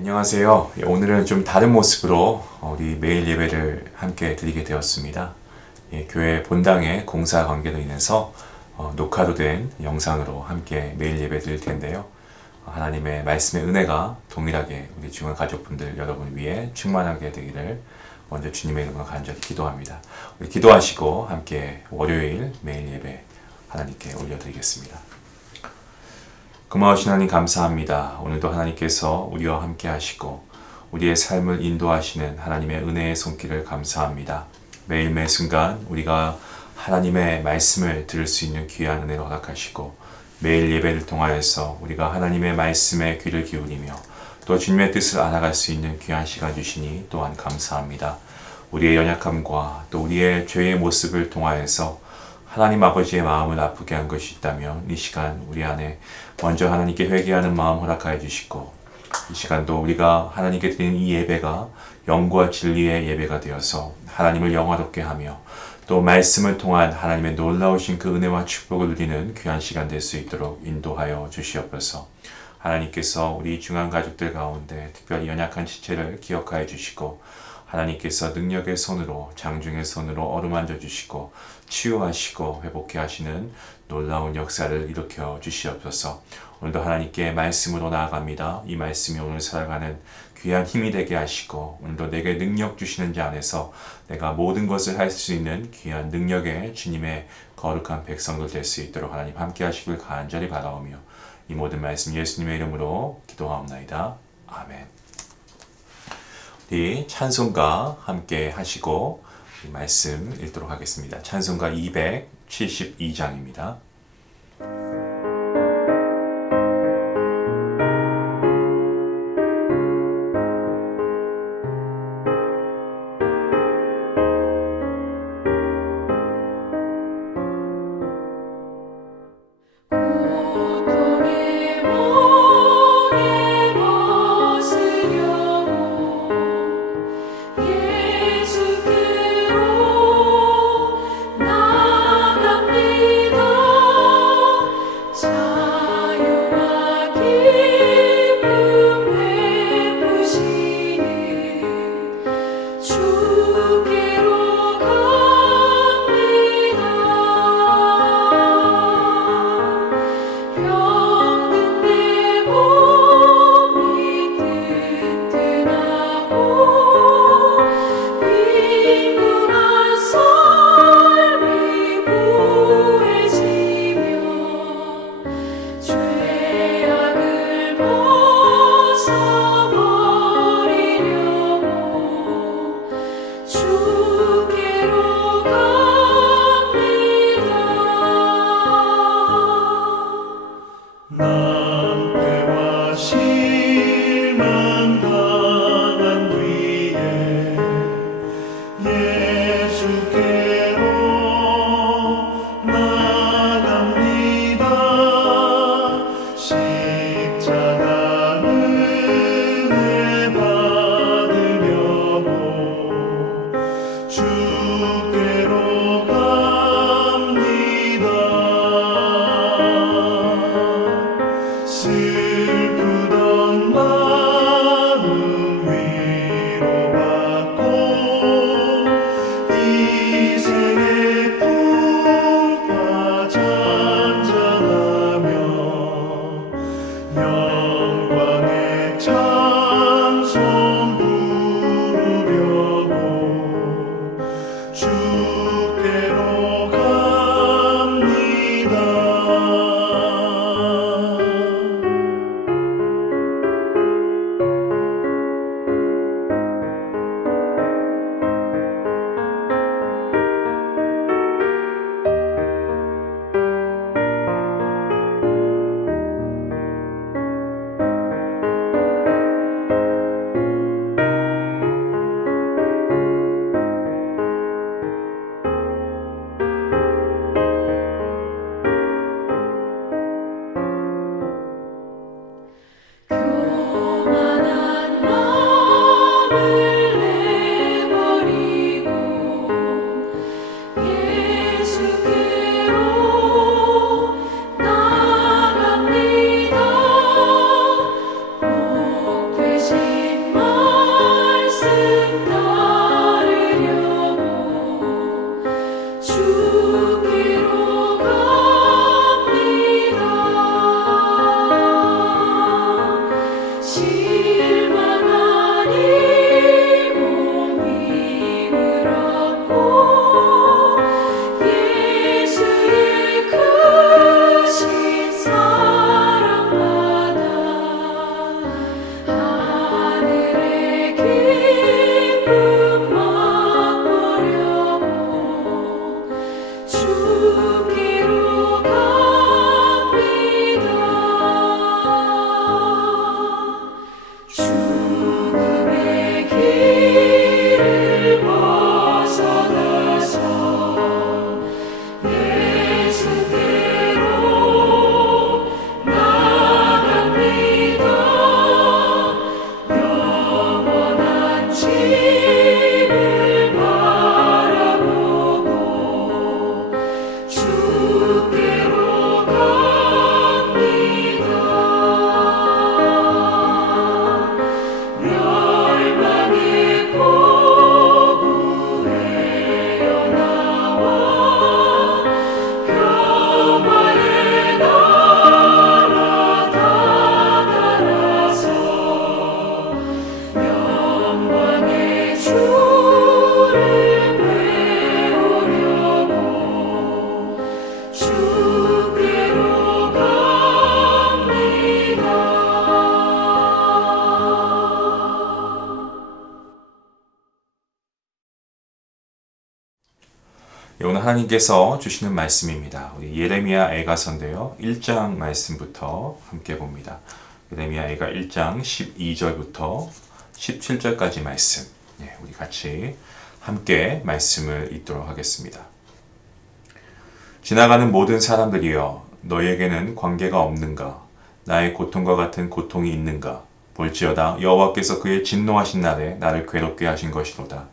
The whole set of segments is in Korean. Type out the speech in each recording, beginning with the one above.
안녕하세요. 오늘은 좀 다른 모습으로 우리 매일 예배를 함께 드리게 되었습니다. 교회 본당의 공사 관계로 인해서 녹화로 된 영상으로 함께 매일 예배 드릴 텐데요. 하나님의 말씀의 은혜가 동일하게 우리 중앙 가족분들 여러분 위에 충만하게 되기를 먼저 주님의 이름으로 간절히 기도합니다. 우리 기도하시고 함께 월요일 매일 예배 하나님께 올려드리겠습니다. 고마우신 하나님 감사합니다. 오늘도 하나님께서 우리와 함께 하시고 우리의 삶을 인도하시는 하나님의 은혜의 손길을 감사합니다. 매일 매 순간 우리가 하나님의 말씀을 들을 수 있는 귀한 은혜를 허락하시고 매일 예배를 통하여서 우리가 하나님의 말씀에 귀를 기울이며 또 주님의 뜻을 알아갈 수 있는 귀한 시간 주시니 또한 감사합니다. 우리의 연약함과 또 우리의 죄의 모습을 통하여서 하나님 아버지의 마음을 아프게 한 것이 있다면 이 시간 우리 안에 먼저 하나님께 회개하는 마음 허락하여 주시고 이 시간도 우리가 하나님께 드리는 이 예배가 영과 진리의 예배가 되어서 하나님을 영화롭게 하며 또 말씀을 통한 하나님의 놀라우신 그 은혜와 축복을 누리는 귀한 시간 될 수 있도록 인도하여 주시옵소서. 하나님께서 우리 중앙 가족들 가운데 특별히 연약한 지체를 기억하여 주시고 하나님께서 능력의 손으로 장중의 손으로 어루만져 주시고 치유하시고 회복해 하시는 놀라운 역사를 일으켜 주시옵소서. 오늘도 하나님께 말씀으로 나아갑니다. 이 말씀이 오늘 살아가는 귀한 힘이 되게 하시고 오늘도 내게 능력 주시는 자 안에서 내가 모든 것을 할 수 있는 귀한 능력의 주님의 거룩한 백성들 될 수 있도록 하나님 함께 하시길 간절히 바라오며 이 모든 말씀 예수님의 이름으로 기도하옵나이다. 아멘. 우리 찬송가 함께 하시고 이 말씀 읽도록 하겠습니다. 찬송가 272장입니다. 오늘 하나님께서 주시는 말씀입니다. 우리 예레미야 애가서인데요. 1장 말씀부터 함께 봅니다. 예레미야 애가 1장 12절부터 17절까지 말씀. 우리 같이 함께 말씀을 읽도록 하겠습니다. 지나가는 모든 사람들이여, 너희에게는 관계가 없는가? 나의 고통과 같은 고통이 있는가? 볼지어다 여호와께서 그의 진노하신 날에 나를 괴롭게 하신 것이로다.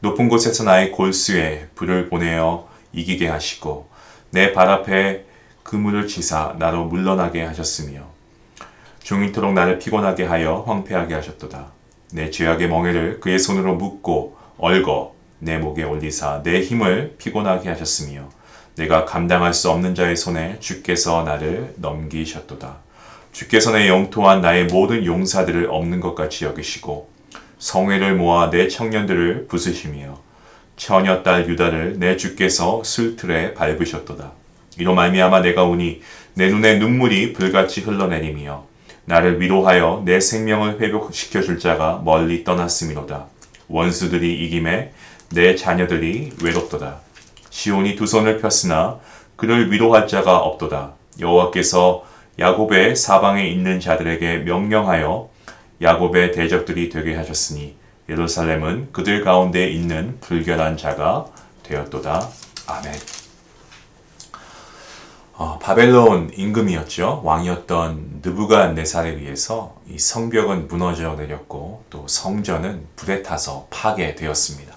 높은 곳에서 나의 골수에 불을 보내어 이기게 하시고 내 발 앞에 그물을 치사 나로 물러나게 하셨으며 종일토록 나를 피곤하게 하여 황폐하게 하셨도다. 내 죄악의 멍에를 그의 손으로 묶고 얽어 내 목에 올리사 내 힘을 피곤하게 하셨으며 내가 감당할 수 없는 자의 손에 주께서 나를 넘기셨도다. 주께서 내 영토한 나의 모든 용사들을 없는 것 같이 여기시고 성회를 모아 내 청년들을 부수시며 처녀 딸 유다를 내 주께서 술틀에 밟으셨도다. 이로 말미암아 내가 우니 내 눈에 눈물이 불같이 흘러내리며 나를 위로하여 내 생명을 회복시켜 줄 자가 멀리 떠났음이로다. 원수들이 이김에 내 자녀들이 외롭도다. 시온이 두 손을 폈으나 그를 위로할 자가 없도다. 여호와께서 야곱의 사방에 있는 자들에게 명령하여 야곱의 대적들이 되게 하셨으니 예루살렘은 그들 가운데 있는 불결한 자가 되었도다. 아멘. 바벨론 임금이었죠. 왕이었던 느부갓네살에 의해서 이 성벽은 무너져 내렸고 또 성전은 불에 타서 파괴되었습니다.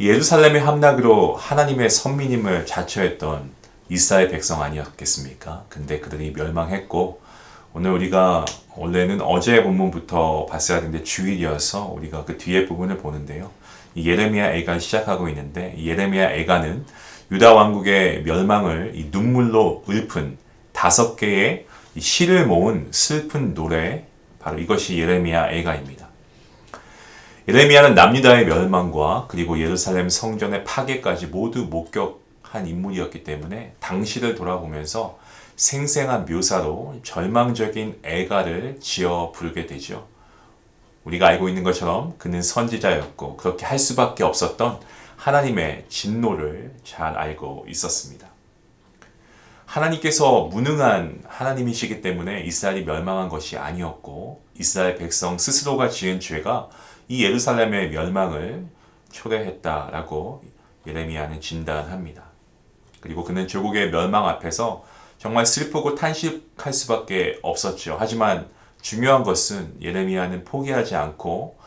예루살렘의 함락으로 하나님의 선민임을 자처했던 이스라엘 백성 아니었겠습니까? 근데 그들이 멸망했고 오늘 우리가 원래는 어제 본문부터 봤어야 되는데 주일이어서 우리가 그 뒤에 부분을 보는데요. 이 예레미야 애가 시작하고 있는데 이 예레미야 애가는 유다 왕국의 멸망을 이 눈물로 읊은 5개의 시를 모은 슬픈 노래, 바로 이것이 예레미야 애가입니다. 예레미야는 남유다의 멸망과 그리고 예루살렘 성전의 파괴까지 모두 목격한 인물이었기 때문에 당시를 돌아보면서 생생한 묘사로 절망적인 애가를 지어 부르게 되죠. 우리가 알고 있는 것처럼 그는 선지자였고 그렇게 할 수밖에 없었던 하나님의 진노를 잘 알고 있었습니다. 하나님께서 무능한 하나님이시기 때문에 이스라엘이 멸망한 것이 아니었고 이스라엘 백성 스스로가 지은 죄가 이 예루살렘의 멸망을 초래했다라고 예레미야는 진단합니다. 그리고 그는 조국의 멸망 앞에서 정말 슬프고 탄식할 수밖에 없었죠. 하지만 중요한 것은 예레미야는 포기하지 않고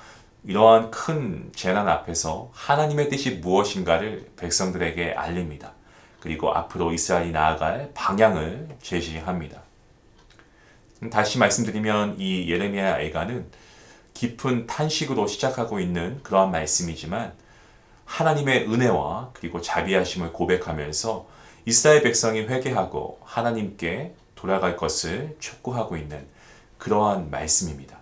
이러한 큰 재난 앞에서 하나님의 뜻이 무엇인가를 백성들에게 알립니다. 그리고 앞으로 이스라엘이 나아갈 방향을 제시합니다. 다시 말씀드리면 이 예레미야 애가는 깊은 탄식으로 시작하고 있는 그러한 말씀이지만 하나님의 은혜와 그리고 자비하심을 고백하면서 이스라엘 백성이 회개하고 하나님께 돌아갈 것을 촉구하고 있는 그러한 말씀입니다.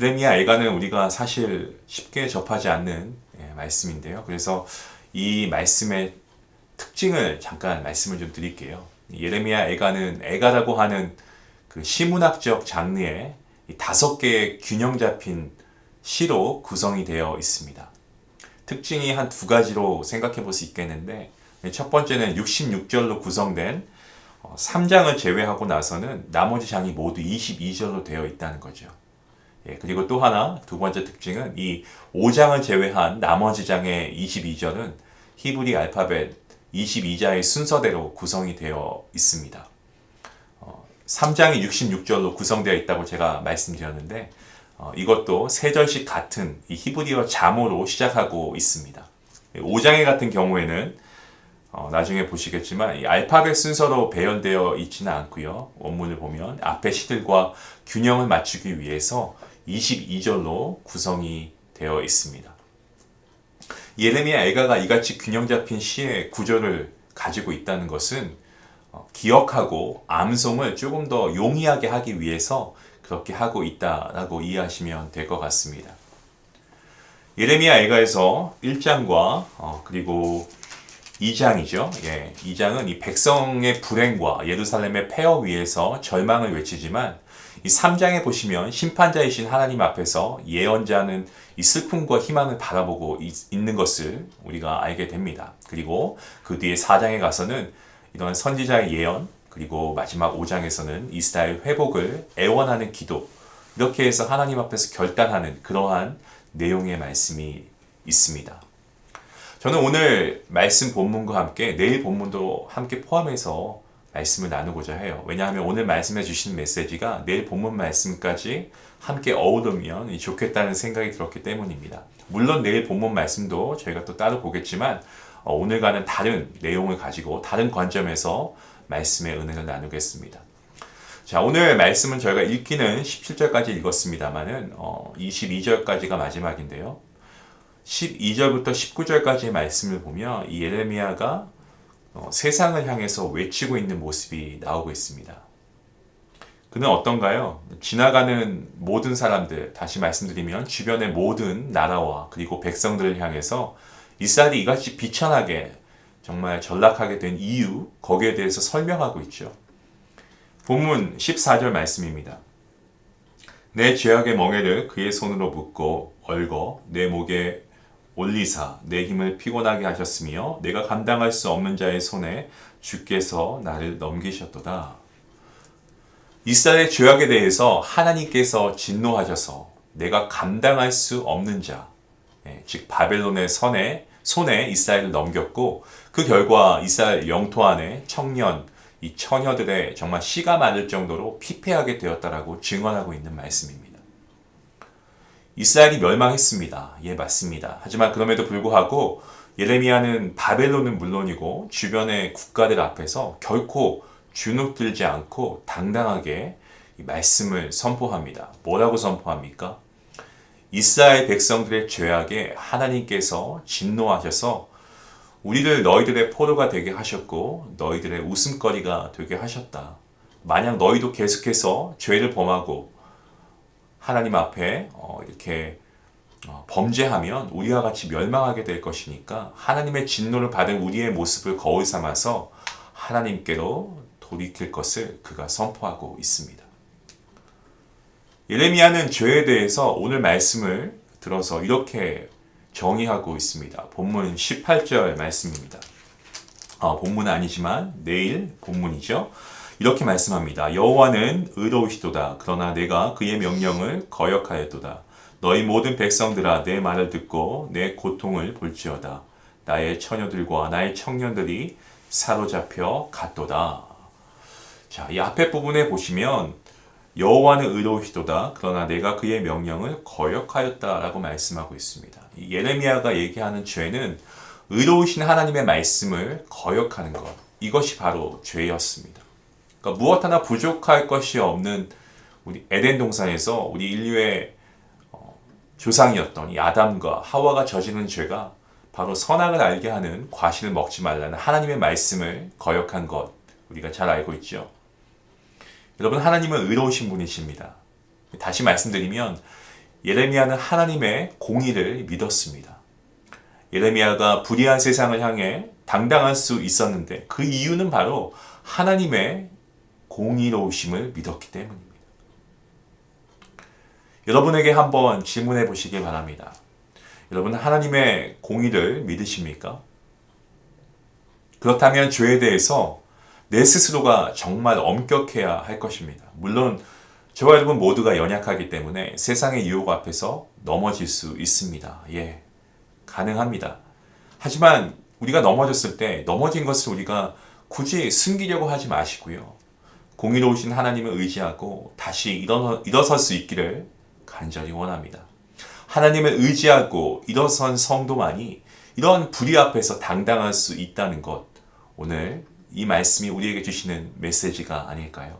예레미야 애가는 우리가 사실 쉽게 접하지 않는 말씀인데요. 그래서 이 말씀의 특징을 잠깐 말씀을 좀 드릴게요. 예레미야 애가는 애가라고 하는 그 시문학적 장르의 5개의 균형 잡힌 시로 구성이 되어 있습니다. 특징이 한 2가지로 생각해 볼 수 있겠는데 첫 번째는 66절로 구성된 3장을 제외하고 나서는 나머지 장이 모두 22절로 되어 있다는 거죠. 그리고 또 하나, 두 번째 특징은 이 5장을 제외한 나머지 장의 22절은 히브리 알파벳 22자의 순서대로 구성이 되어 있습니다. 3장이 66절로 구성되어 있다고 제가 말씀드렸는데 이것도 3절씩 같은 이 히브리어 자모로 시작하고 있습니다. 5장의 같은 경우에는 나중에 보시겠지만 이 알파벳 순서로 배열되어 있지는 않고요. 원문을 보면 앞의 시들과 균형을 맞추기 위해서 22절로 구성이 되어 있습니다. 예레미야 애가가 이같이 균형 잡힌 시의 구조를 가지고 있다는 것은 기억하고 암송을 조금 더 용이하게 하기 위해서 그렇게 하고 있다라고 이해하시면 될 것 같습니다. 예레미야 애가에서 1장과 그리고 2장이죠. 예, 2장은 이 백성의 불행과 예루살렘의 폐허 위에서 절망을 외치지만 이 3장에 보시면 심판자이신 하나님 앞에서 예언자는 이 슬픔과 희망을 바라보고 있는 것을 우리가 알게 됩니다. 그리고 그 뒤에 4장에 가서는 이런 선지자의 예언, 그리고 마지막 5장에서는 이스라엘 회복을 애원하는 기도, 이렇게 해서 하나님 앞에서 결단하는 그러한 내용의 말씀이 있습니다. 저는 오늘 말씀 본문과 함께 내일 본문도 함께 포함해서 말씀을 나누고자 해요. 왜냐하면 오늘 말씀해 주신 메시지가 내일 본문 말씀까지 함께 어우르면 좋겠다는 생각이 들었기 때문입니다. 물론 내일 본문 말씀도 저희가 또 따로 보겠지만 오늘과는 다른 내용을 가지고 다른 관점에서 말씀의 은혜를 나누겠습니다. 자, 오늘 말씀은 저희가 읽기는 17절까지 읽었습니다만은 22절까지가 마지막인데요. 12절부터 19절까지의 말씀을 보면 이 예레미야가 세상을 향해서 외치고 있는 모습이 나오고 있습니다. 그는 어떤가요? 지나가는 모든 사람들, 다시 말씀드리면 주변의 모든 나라와 그리고 백성들을 향해서 이스라엘이 이같이 비천하게 정말 전락하게 된 이유, 거기에 대해서 설명하고 있죠. 본문 14절 말씀입니다. 내 죄악의 멍에를 그의 손으로 묶고 얽어 내 목에 올리사 내 힘을 피곤하게 하셨으며 내가 감당할 수 없는 자의 손에 주께서 나를 넘기셨도다. 이스라엘의 죄악에 대해서 하나님께서 진노하셔서 내가 감당할 수 없는 자, 즉 바벨론의 손에 이스라엘을 넘겼고 그 결과 이스라엘 영토 안에 이 처녀들의 정말 씨가 마를 정도로 피폐하게 되었다라고 증언하고 있는 말씀입니다. 이스라엘이 멸망했습니다. 예, 맞습니다. 하지만 그럼에도 불구하고 예레미야는 바벨론은 물론이고 주변의 국가들 앞에서 결코 주눅들지 않고 당당하게 이 말씀을 선포합니다. 뭐라고 선포합니까? 이스라엘 백성들의 죄악에 하나님께서 진노하셔서 우리를 너희들의 포로가 되게 하셨고 너희들의 웃음거리가 되게 하셨다. 만약 너희도 계속해서 죄를 범하고 하나님 앞에 이렇게 범죄하면 우리와 같이 멸망하게 될 것이니까 하나님의 진노를 받은 우리의 모습을 거울 삼아서 하나님께로 돌이킬 것을 그가 선포하고 있습니다. 예레미야는 죄에 대해서 오늘 말씀을 들어서 이렇게 정의하고 있습니다. 본문 18절 말씀입니다. 본문은 아니지만 내일 본문이죠. 이렇게 말씀합니다. 여호와는 의로우시도다. 그러나 내가 그의 명령을 거역하였도다. 너희 모든 백성들아 내 말을 듣고 내 고통을 볼지어다. 나의 처녀들과 나의 청년들이 사로잡혀 갔도다. 자, 이 앞에 부분에 보시면 여호와는 의로우시도다. 그러나 내가 그의 명령을 거역하였다라고 말씀하고 있습니다. 예레미야가 얘기하는 죄는 의로우신 하나님의 말씀을 거역하는 것. 이것이 바로 죄였습니다. 그러니까 무엇 하나 부족할 것이 없는 우리 에덴 동산에서 우리 인류의 조상이었던 이 아담과 하와가 저지른 죄가 바로 선악을 알게 하는 과실을 먹지 말라는 하나님의 말씀을 거역한 것. 우리가 잘 알고 있죠. 여러분, 하나님은 의로우신 분이십니다. 다시 말씀드리면 예레미야는 하나님의 공의를 믿었습니다. 예레미야가 불의한 세상을 향해 당당할 수 있었는데 그 이유는 바로 하나님의 공의로우심을 믿었기 때문입니다. 여러분에게 한번 질문해 보시기 바랍니다. 여러분, 하나님의 공의를 믿으십니까? 그렇다면 죄에 대해서 내 스스로가 정말 엄격해야 할 것입니다. 물론 저와 여러분 모두가 연약하기 때문에 세상의 유혹 앞에서 넘어질 수 있습니다. 예, 가능합니다. 하지만 우리가 넘어졌을 때 넘어진 것을 우리가 굳이 숨기려고 하지 마시고요. 공의로우신 하나님을 의지하고 다시 일어설 수 있기를 간절히 원합니다. 하나님을 의지하고 일어선 성도만이 이런 불의 앞에서 당당할 수 있다는 것, 오늘 이 말씀이 우리에게 주시는 메시지가 아닐까요?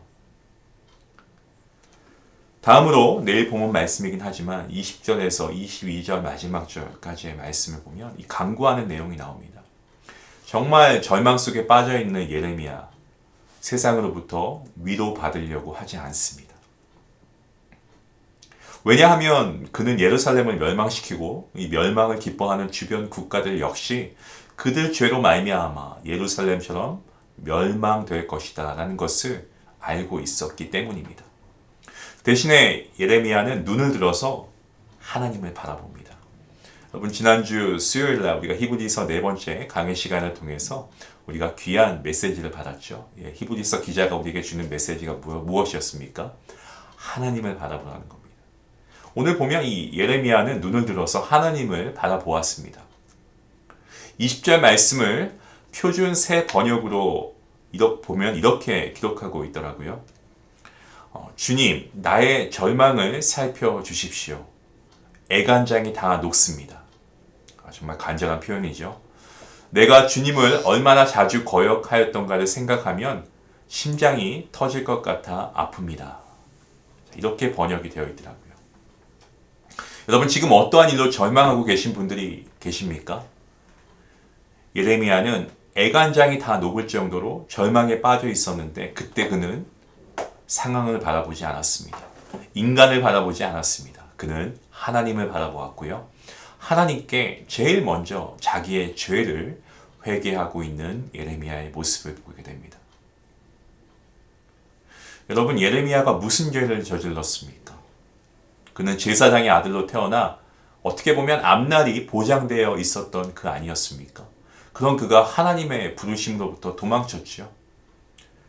다음으로 내일 본문 말씀이긴 하지만 20절에서 22절 마지막 절까지의 말씀을 보면 이 간구하는 내용이 나옵니다. 정말 절망 속에 빠져있는 예레미야, 세상으로부터 위로받으려고 하지 않습니다. 왜냐하면 그는 예루살렘을 멸망시키고 이 멸망을 기뻐하는 주변 국가들 역시 그들 죄로 말미암아 예루살렘처럼 멸망될 것이다 라는 것을 알고 있었기 때문입니다. 대신에 예레미야는 눈을 들어서 하나님을 바라봅니다. 여러분, 지난주 수요일날 우리가 히브리서 4번째 강의 시간을 통해서 우리가 귀한 메시지를 받았죠. 히브리서 기자가 우리에게 주는 메시지가 무엇이었습니까? 하나님을 바라보라는 겁니다. 오늘 보면 이 예레미야는 눈을 들어서 하나님을 바라보았습니다. 20절 말씀을 표준 새 번역으로 보면 이렇게 기록하고 있더라고요. 주님, 나의 절망을 살펴주십시오. 애간장이 다 녹습니다. 정말 간절한 표현이죠. 내가 주님을 얼마나 자주 거역하였던가를 생각하면 심장이 터질 것 같아 아픕니다. 이렇게 번역이 되어 있더라고요. 여러분, 지금 어떠한 일로 절망하고 계신 분들이 계십니까? 예레미야는 애간장이 다 녹을 정도로 절망에 빠져 있었는데 그때 그는 상황을 바라보지 않았습니다. 인간을 바라보지 않았습니다. 그는 하나님을 바라보았고요. 하나님께 제일 먼저 자기의 죄를 회개하고 있는 예레미야의 모습을 보게 됩니다. 여러분, 예레미야가 무슨 죄를 저질렀습니까? 그는 제사장의 아들로 태어나 어떻게 보면 앞날이 보장되어 있었던 그 아니었습니까? 그런 그가 하나님의 부르심으로부터 도망쳤죠.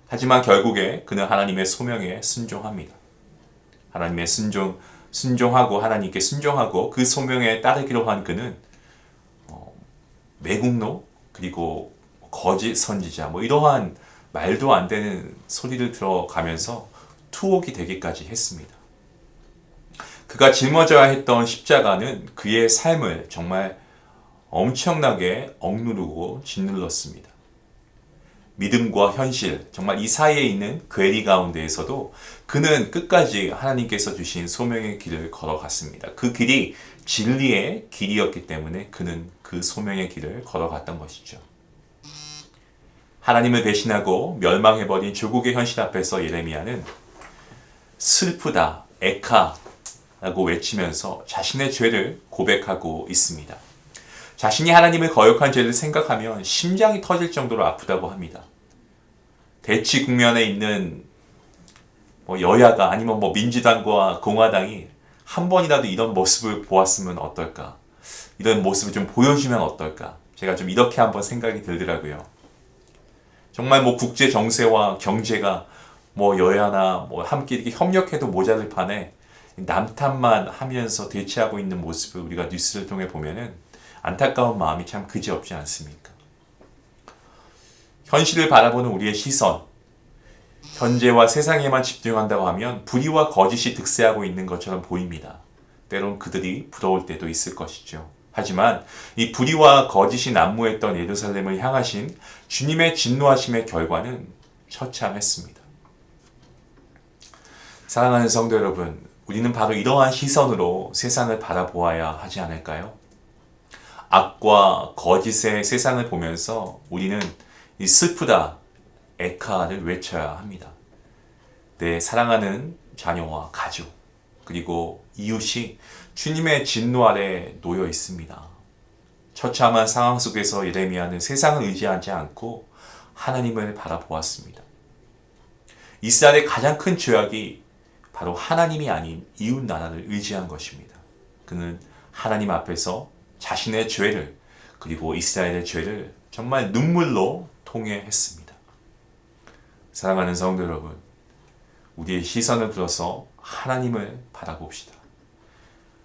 하지만 결국에 그는 하나님의 소명에 순종합니다. 하나님의 순종하고 하나님께 순종하고 그 소명에 따르기로 한 그는 매국노 그리고 거짓 선지자 이러한 말도 안 되는 소리를 들어가면서 투옥이 되기까지 했습니다. 그가 짊어져야 했던 십자가는 그의 삶을 정말 엄청나게 억누르고 짓눌렀습니다. 믿음과 현실, 정말 이 사이에 있는 괴리 가운데에서도 그는 끝까지 하나님께서 주신 소명의 길을 걸어갔습니다. 그 길이 진리의 길이었기 때문에 그는 그 소명의 길을 걸어갔던 것이죠. 하나님을 배신하고 멸망해버린 조국의 현실 앞에서 예레미야는 슬프다, 에카라고 외치면서 자신의 죄를 고백하고 있습니다. 자신이 하나님을 거역한 죄를 생각하면 심장이 터질 정도로 아프다고 합니다. 대치 국면에 있는 여야가 아니면 민주당과 공화당이 한 번이라도 이런 모습을 보았으면 어떨까? 이런 모습을 좀 보여주면 어떨까? 제가 좀 이렇게 한번 생각이 들더라고요. 정말 국제 정세와 경제가 여야나 함께 이렇게 협력해도 모자를 판에 남탓만 하면서 대치하고 있는 모습을 우리가 뉴스를 통해 보면은 안타까운 마음이 참 그지없지 않습니까? 현실을 바라보는 우리의 시선, 현재와 세상에만 집중한다고 하면 불의와 거짓이 득세하고 있는 것처럼 보입니다. 때론 그들이 부러울 때도 있을 것이죠. 하지만 이 불의와 거짓이 난무했던 예루살렘을 향하신 주님의 진노하심의 결과는 처참했습니다. 사랑하는 성도 여러분, 우리는 바로 이러한 시선으로 세상을 바라보아야 하지 않을까요? 악과 거짓의 세상을 보면서 우리는 이 슬프다, 에카를 외쳐야 합니다. 내 사랑하는 자녀와 가족, 그리고 이웃이 주님의 진노 아래 놓여 있습니다. 처참한 상황 속에서 예레미야는 세상을 의지하지 않고 하나님을 바라보았습니다. 이스라엘의 가장 큰 죄악이 바로 하나님이 아닌 이웃 나라를 의지한 것입니다. 그는 하나님 앞에서 자신의 죄를 그리고 이스라엘의 죄를 정말 눈물로 통회했습니다. 사랑하는 성도 여러분, 우리의 시선을 들어서 하나님을 바라봅시다.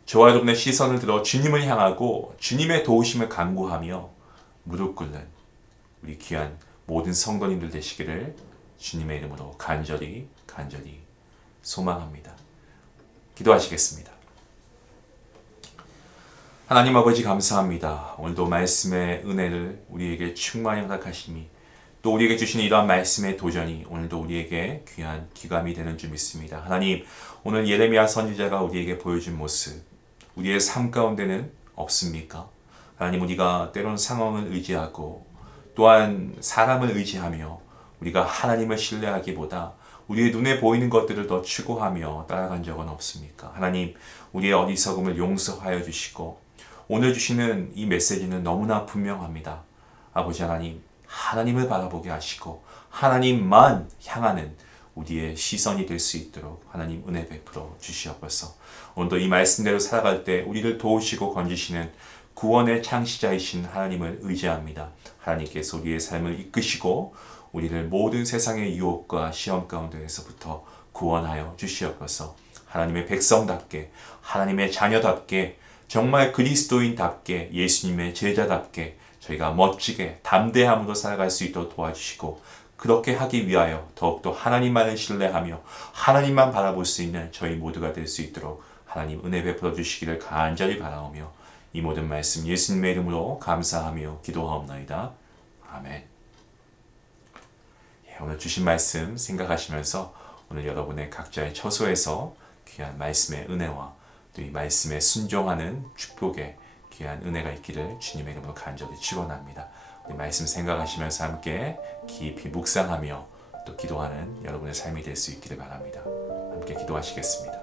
저와 여러분의 시선을 들어 주님을 향하고 주님의 도우심을 간구하며 무릎 꿇는 우리 귀한 모든 성도님들 되시기를 주님의 이름으로 간절히 소망합니다. 기도하시겠습니다. 하나님 아버지 감사합니다. 오늘도 말씀의 은혜를 우리에게 충만히 허락하심이 또 우리에게 주신 이러한 말씀의 도전이 오늘도 우리에게 귀한 기감이 되는 줄 믿습니다. 하나님, 오늘 예레미야 선지자가 우리에게 보여준 모습, 우리의 삶 가운데는 없습니까? 하나님, 우리가 때론 상황을 의지하고 또한 사람을 의지하며 우리가 하나님을 신뢰하기보다 우리의 눈에 보이는 것들을 더 추구하며 따라간 적은 없습니까? 하나님, 우리의 어리석음을 용서하여 주시고 오늘 주시는 이 메시지는 너무나 분명합니다. 아버지 하나님, 하나님을 바라보게 하시고 하나님만 향하는 우리의 시선이 될 수 있도록 하나님 은혜 베풀어 주시옵소서. 오늘도 이 말씀대로 살아갈 때 우리를 도우시고 건지시는 구원의 창시자이신 하나님을 의지합니다. 하나님께서 우리의 삶을 이끄시고 우리를 모든 세상의 유혹과 시험 가운데에서부터 구원하여 주시옵소서. 하나님의 백성답게, 하나님의 자녀답게, 정말 그리스도인답게, 예수님의 제자답게 저희가 멋지게 담대함으로 살아갈 수 있도록 도와주시고, 그렇게 하기 위하여 더욱더 하나님만을 신뢰하며 하나님만 바라볼 수 있는 저희 모두가 될 수 있도록 하나님 은혜 베풀어 주시기를 간절히 바라오며, 이 모든 말씀 예수님의 이름으로 감사하며 기도하옵나이다. 아멘. 오늘 주신 말씀 생각하시면서 오늘 여러분의 각자의 처소에서 귀한 말씀의 은혜와 또 이 말씀에 순종하는 축복의 귀한 은혜가 있기를 주님의 이름으로 간절히 축원합니다. 말씀 생각하시면서 함께 깊이 묵상하며 또 기도하는 여러분의 삶이 될 수 있기를 바랍니다. 함께 기도하시겠습니다.